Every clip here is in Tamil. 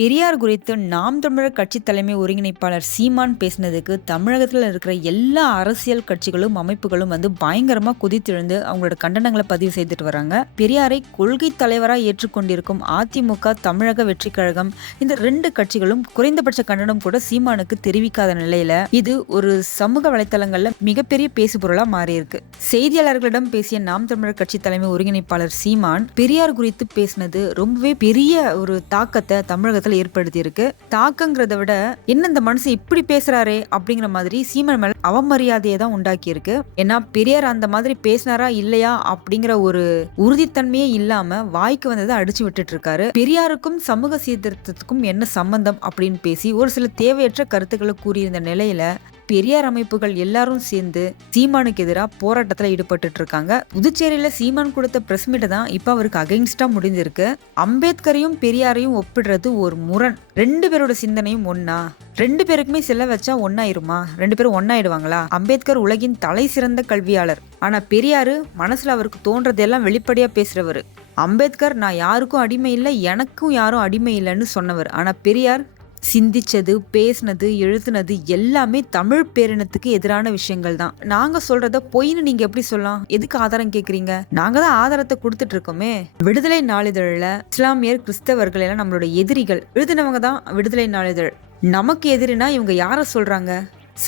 பெரியார் குறித்து நாம் தமிழர் கட்சி தலைமை ஒருங்கிணைப்பாளர் சீமான் பேசினதுக்கு தமிழகத்தில் இருக்கிற எல்லா அரசியல் கட்சிகளும் அமைப்புகளும் வந்து பயங்கரமாக குதித்தெழுந்து அவங்களோட கண்டனங்களை பதிவு செய்துட்டு வராங்க. பெரியாரை கொள்கை தலைவராக ஏற்றுக்கொண்டிருக்கும் அதிமுக தமிழக வெற்றி கழகம் இந்த ரெண்டு கட்சிகளும் குறைந்தபட்ச கண்டனம் கூட சீமானுக்கு தெரிவிக்காத நிலையில இது ஒரு சமூக வலைத்தளங்களில் மிகப்பெரிய பேசுபொருளாக மாறியிருக்கு. செய்தியாளர்களிடம் பேசிய நாம் தமிழர் கட்சி தலைமை ஒருங்கிணைப்பாளர் சீமான் பெரியார் குறித்து பேசினது ரொம்பவே பெரிய ஒரு தாக்கத்தை தமிழகத்தில் ஏற்படுத்தி ஏற்படுத்தியிருக்கு. தாக்கங்கிறத விட என்ன இந்த மனுஷன் இப்படி பேசுறாரே அப்படிங்கிற மாதிரி சீமன் மேல அவமரியாதையை தான் உண்டாக்கி இருக்கு ஏன்னா பெரியார் அந்த மாதிரி பேசினாரா இல்லையா அப்படிங்கிற ஒரு உறுதித்தன்மையே இல்லாம வாய்க்கு வந்ததை அடிச்சு விட்டுட்டு இருக்காரு பெரியாருக்கும் சமூக சீர்திருத்தத்துக்கும் என்ன சம்பந்தம் அப்படின்னு பேசி ஒரு சில தேவையற்ற கருத்துக்களை கூறியிருந்த நிலையில பெரியார் அமைப்புகள் எல்லாரும் சேர்ந்து சீமானுக்கு எதிராக போராட்டத்தில் ஈடுபட்டு இருக்காங்க புதுச்சேரியில சீமான் கொடுத்த பிரஸ் மீட்டை தான் இப்போ அவருக்கு அகைன்ஸ்டா முடிஞ்சிருக்கு. அம்பேத்கரையும் பெரியாரையும் ஒப்பிடுறது ஒரு முரண். ரெண்டு பேரோட சிந்தனையும் ஒன்னா ரெண்டு பேருக்குமே செல்ல வச்சா ஒன்னாயிருமா ரெண்டு பேரும் ஒன்னாயிடுவாங்களா அம்பேத்கர் உலகின் தலை சிறந்த கல்வியாளர். ஆனா பெரியாரு மனசுல அவருக்கு தோன்றதெல்லாம் வெளிப்படையா பேசுறவர். அம்பேத்கர் நான் யாருக்கும் அடிமை இல்லை எனக்கும் யாரும் அடிமை இல்லைன்னு சொன்னவர். ஆனா பெரியார் சிந்திச்சது பேசினது எழுதுனது எல்லாமே தமிழ் பேரினத்துக்கு எதிரான விஷயங்கள் தான். நாங்க சொல்றத பொய்ன்னு நீங்க எப்படி சொல்லலாம்? எதுக்கு ஆதாரம் கேக்குறீங்க? நாங்க தான் ஆதாரத்தை கொடுத்துட்டு இருக்கோமே. விடுதலை நாளிதழில் இஸ்லாமியர் கிறிஸ்தவர்கள் எல்லாம் நம்மளோட எதிரிகள். எழுதினவங்க தான் விடுதலை நாளிதழ். நமக்கு எதிரினா இவங்க யார சொல்றாங்க?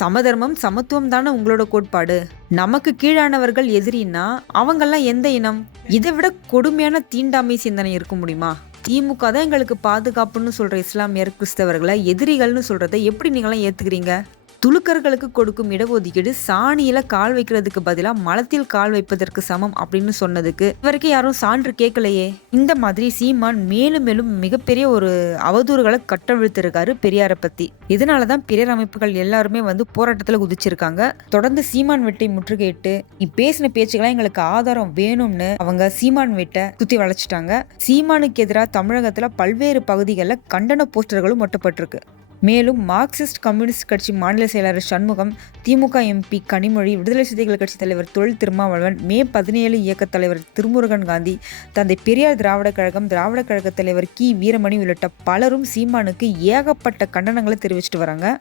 சமதர்மம் சமத்துவம் தானே உங்களோட கோட்பாடு. நமக்கு கீழானவர்கள் எதிரின்னா அவங்கெல்லாம் எந்த இனம்? இதை விட கொடுமையான தீண்டாமை சிந்தனை இருக்க முடியுமா? திமுக தான் எங்களுக்கு பாதுகாப்புன்னு சொல்கிற இஸ்லாமியர் கிறிஸ்தவர்களை எதிரிகள்னு சொல்கிறத எப்படி நீங்களாம் ஏத்துக்கிறீங்க? துலுக்கர்களுக்கு கொடுக்கும் இடஒதுக்கீடு சாணியில கால் வைக்கிறதுக்கு பதிலாக மலத்தில் கால் வைப்பதற்கு சமம் அப்படின்னு சொன்னதுக்கு இதுவரைக்கும் யாரும் சான்று கேட்கலையே. இந்த மாதிரி சீமான் மேலும் மேலும் மிகப்பெரிய ஒரு அவதூறுகளை கட்டவிழ்த்திருக்காரு பெரியாரை பத்தி. இதனாலதான் பெரியார் அமைப்புகள் எல்லாருமே வந்து போராட்டத்தில் குதிச்சிருக்காங்க. தொடர்ந்து சீமான் வெட்டை முற்றுகையிட்டு நீ பேசின பேச்சுக்கெல்லாம் எங்களுக்கு ஆதாரம் வேணும்னு அவங்க சீமான் வெட்டை சுத்தி வளைச்சிட்டாங்க. சீமானுக்கு எதிராக தமிழகத்துல பல்வேறு பகுதிகளில் கண்டன போஸ்டர்களும் ஒட்டப்பட்டிருக்கு. மேலும் மார்க்சிஸ்ட் கம்யூனிஸ்ட் கட்சி மாநில செயலாளர் சண்முகம் திமுக எம்பி கனிமொழி விடுதலை சிறுத்தைகள் கட்சி தலைவர் தொழில் திருமாவளவன் மே பதினேழு இயக்கத் தலைவர் திருமுருகன் காந்தி தந்தை பெரியார் திராவிட கழகம் திராவிட கழக தலைவர் கி. வீரமணி உள்ளிட்ட பலரும் சீமானுக்கு ஏகப்பட்ட கண்டனங்களை தெரிவிச்சிட்டு வராங்க.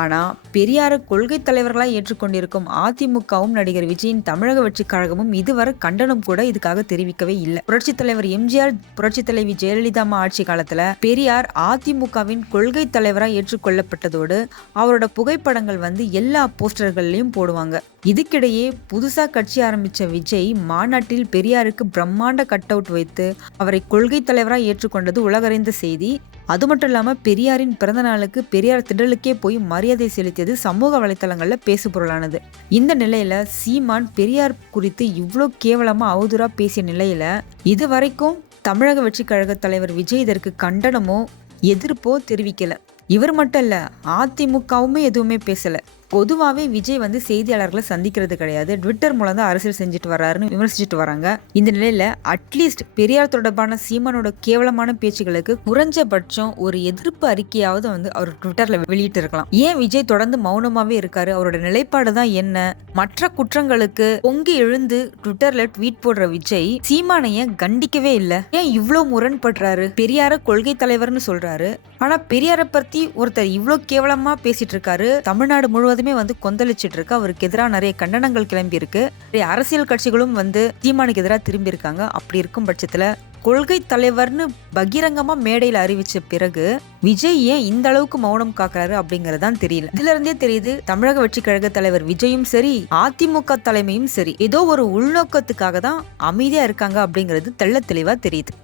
ஆனால் பெரியாரை கொள்கை தலைவர்களாக ஏற்றுக்கொண்டிருக்கும் அதிமுகவும் நடிகர் விஜயின் தமிழக வெற்றி கழகமும் இதுவரை கண்டனம் கூட இதுக்காக தெரிவிக்கவே இல்லை. புரட்சித் தலைவர் எம்ஜிஆர் புரட்சித் தலைவி ஜெயலலிதா அம்மா ஆட்சி காலத்துல பெரியார் அதிமுகவின் கொள்கை தலைவராக ஏற்றுக்கொள்ளப்பட்டதோடு அவரோட புகைப்படங்கள் வந்து எல்லா போஸ்டர்கள்லையும் போடுவாங்க. இதுக்கிடையே புதுசாக கட்சி ஆரம்பித்த விஜய் மாநாட்டில் பெரியாருக்கு பிரம்மாண்ட கட் அவுட் வைத்து அவரை கொள்கை தலைவராக ஏற்றுக்கொண்டது உலகறிந்த செய்தி. அது மட்டும் இல்லாமல் பெரியாரின் பிறந்த நாளுக்கு பெரியார் திடலுக்கே போய் மரியாதை செலுத்தியது சமூக வலைத்தளங்களில் பேசு பொருளானது. இந்த நிலையில சீமான் பெரியார் குறித்து இவ்வளோ கேவலமாக அவதூறாக பேசிய நிலையில இது வரைக்கும் தமிழக வெற்றி கழக தலைவர் விஜய் இதற்கு கண்டனமோ எதிர்ப்போ தெரிவிக்கல. இவர் மட்டும் இல்ல அதிமுகவுமே எதுவுமே பேசல. பொதுவாகவே விஜய் வந்து செய்தியாளர்களை சந்திக்கிறது கிடையாது. ட்விட்டர் மூலம் தான் அரசியல் செஞ்சுட்டு வர்றாருன்னு விமர்சிச்சுட்டு வராங்க. இந்த நிலையில் அட்லீஸ்ட் பெரியார் தொடர்பான சீமானோட கேவலமான பேச்சுகளுக்கு குறைஞ்சபட்சம் ஒரு எதிர்ப்பு அறிக்கையாவது வந்து அவர் ட்விட்டரில் வெளியிட்டு இருக்கலாம் ஏன் விஜய் தொடர்ந்து மௌனமாகவே இருக்காரு? அவரோட நிலைப்பாடு தான் என்ன? மற்ற குற்றங்களுக்கு பொங்கி எழுந்து ட்விட்டரில் ட்வீட் போடுற விஜய் சீமானைய கண்டிக்கவே இல்லை? ஏன் இவ்வளோ முரண்படுறாரு? பெரியார கொள்கை தலைவர்னு சொல்றாரு. ஆனால் பெரியாரை பற்றி ஒருத்தர் இவ்வளோ கேவலமாக பேசிட்டு இருக்காரு. தமிழ்நாடு முழுவதும் வந்து கொந்தளிச்சிட்டு இருக்கு அவருக்கு எதிராக நிறைய கண்டனங்கள் கிளம்பி இருக்கு நிறைய அரசியல் கட்சிகளும் வந்து சீமானுக்கு எதிராக திரும்பி இருக்காங்க அப்படி இருக்கும் பட்சத்துல கொள்கை தலைவர்னு பகிரங்கமா மேடையில் அறிவிச்ச பிறகு விஜய் ஏன் இந்த அளவுக்கு மௌனம் காக்குறாரு அப்படிங்கறதான் தெரியல. இதுல இருந்தே தெரியுது தமிழக வெற்றி கழக தலைவர் விஜயும் சரி அதிமுக தலைமையும் சரி ஏதோ ஒரு உள்நோக்கத்துக்காக தான் அமைதியா இருக்காங்க அப்படிங்கிறது தெள்ள தெளிவா தெரியுது.